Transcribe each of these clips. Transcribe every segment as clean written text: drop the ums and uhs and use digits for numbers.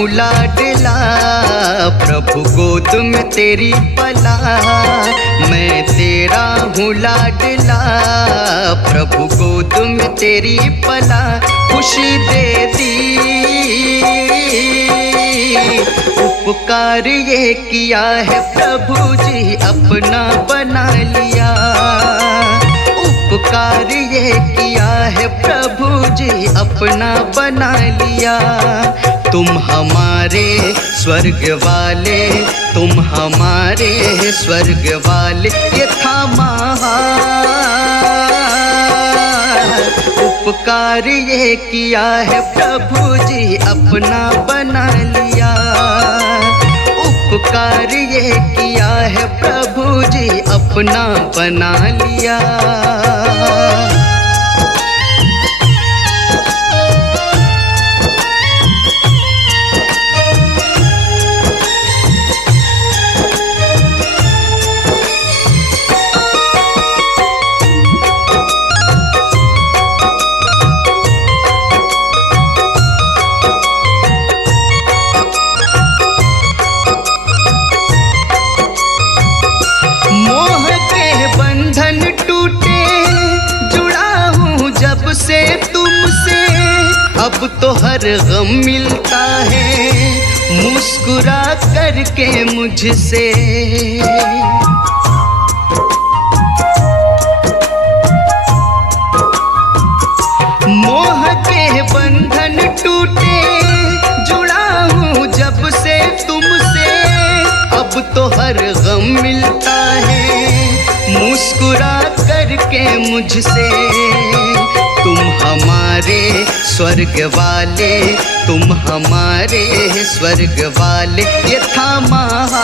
हूँ लाडला, प्रभु गोद में तेरी पला। मैं तेरा हूँ लाडला, प्रभु गोद में तेरी पला। खुशी दे दी, उपकार ये किया है प्रभु जी, अपना बना लिया। उपकार ये किया है प्रभु जी, अपना बना लिया। तुम हमारे स्वर्ग वाले, तुम हमारे स्वर्ग वाले, ये था महान उपकार ये किया है प्रभु जी, अपना बना लिया। उपकार ये किया है प्रभु जी, अपना बना लिया। से तुमसे अब तो हर गम मिलता है, मुस्कुरा करके मुझसे। मोह के बंधन टूटे, जुड़ा हूँ जब से तुमसे, अब तो हर गम मिलता है, मुस्कुरा करके मुझसे। तुम हमारे स्वर्ग वाले, तुम हमारे स्वर्ग वाले, ये था महान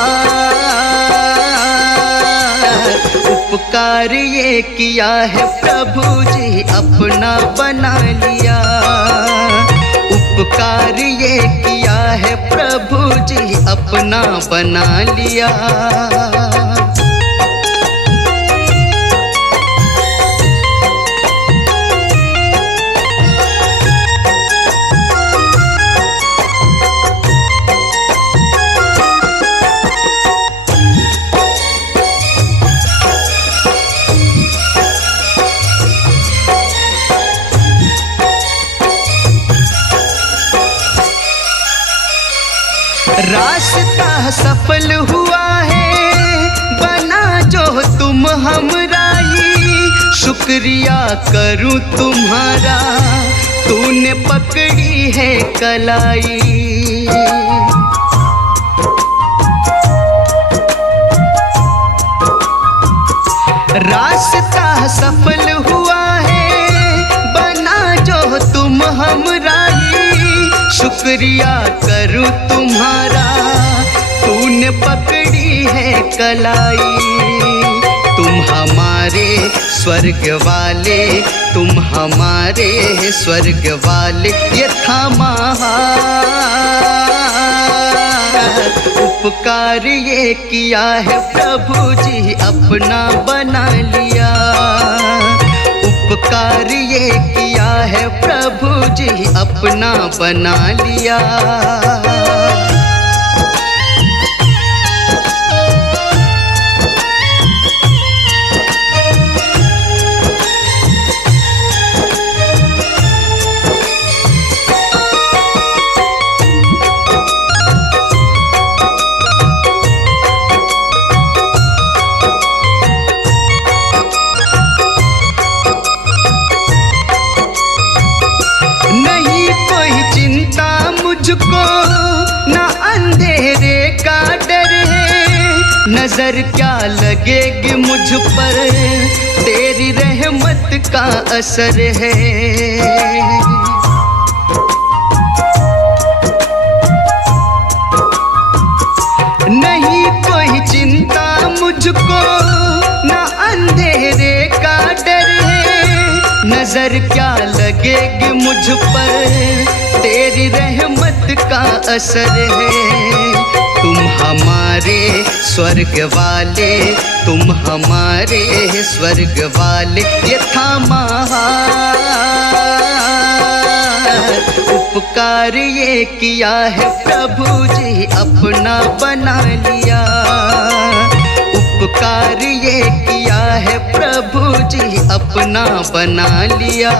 उपकार ये किया है प्रभु जी, अपना बना लिया। उपकार ये किया है प्रभु जी, अपना बना लिया। रास्ता सफल हुआ है, बना जो तुम हमराही। शुक्रिया करूं तुम्हारा, तूने पकड़ी है कलाई। रास्ता सफल हुआ है, बना जो तुम हमराही। शुक्रिया करूं तुम्हारा, तूने पकड़ी है कलाई। तुम हमारे स्वर्ग वाले, तुम हमारे स्वर्ग वाले, ये था महान उपकार ये किया है प्रभु जी, अपना बना लिया। उपकार ये किया है प्रभु जी, अपना बना लिया। मुझको ना अंधेरे का डर है, नजर क्या लगेगी मुझ पर, तेरी रहमत का असर है। नहीं कोई चिंता मुझको, ना अंधेरे का डर है, नजर क्या लगेगी मुझ पर, तेरी रहमत का असर है। तुम हमारे स्वर्ग वाले, तुम हमारे स्वर्ग वाले, ये था महान उपकार ये किया है प्रभु जी अपना बना लिया। उपकार ये किया है प्रभु जी अपना बना लिया।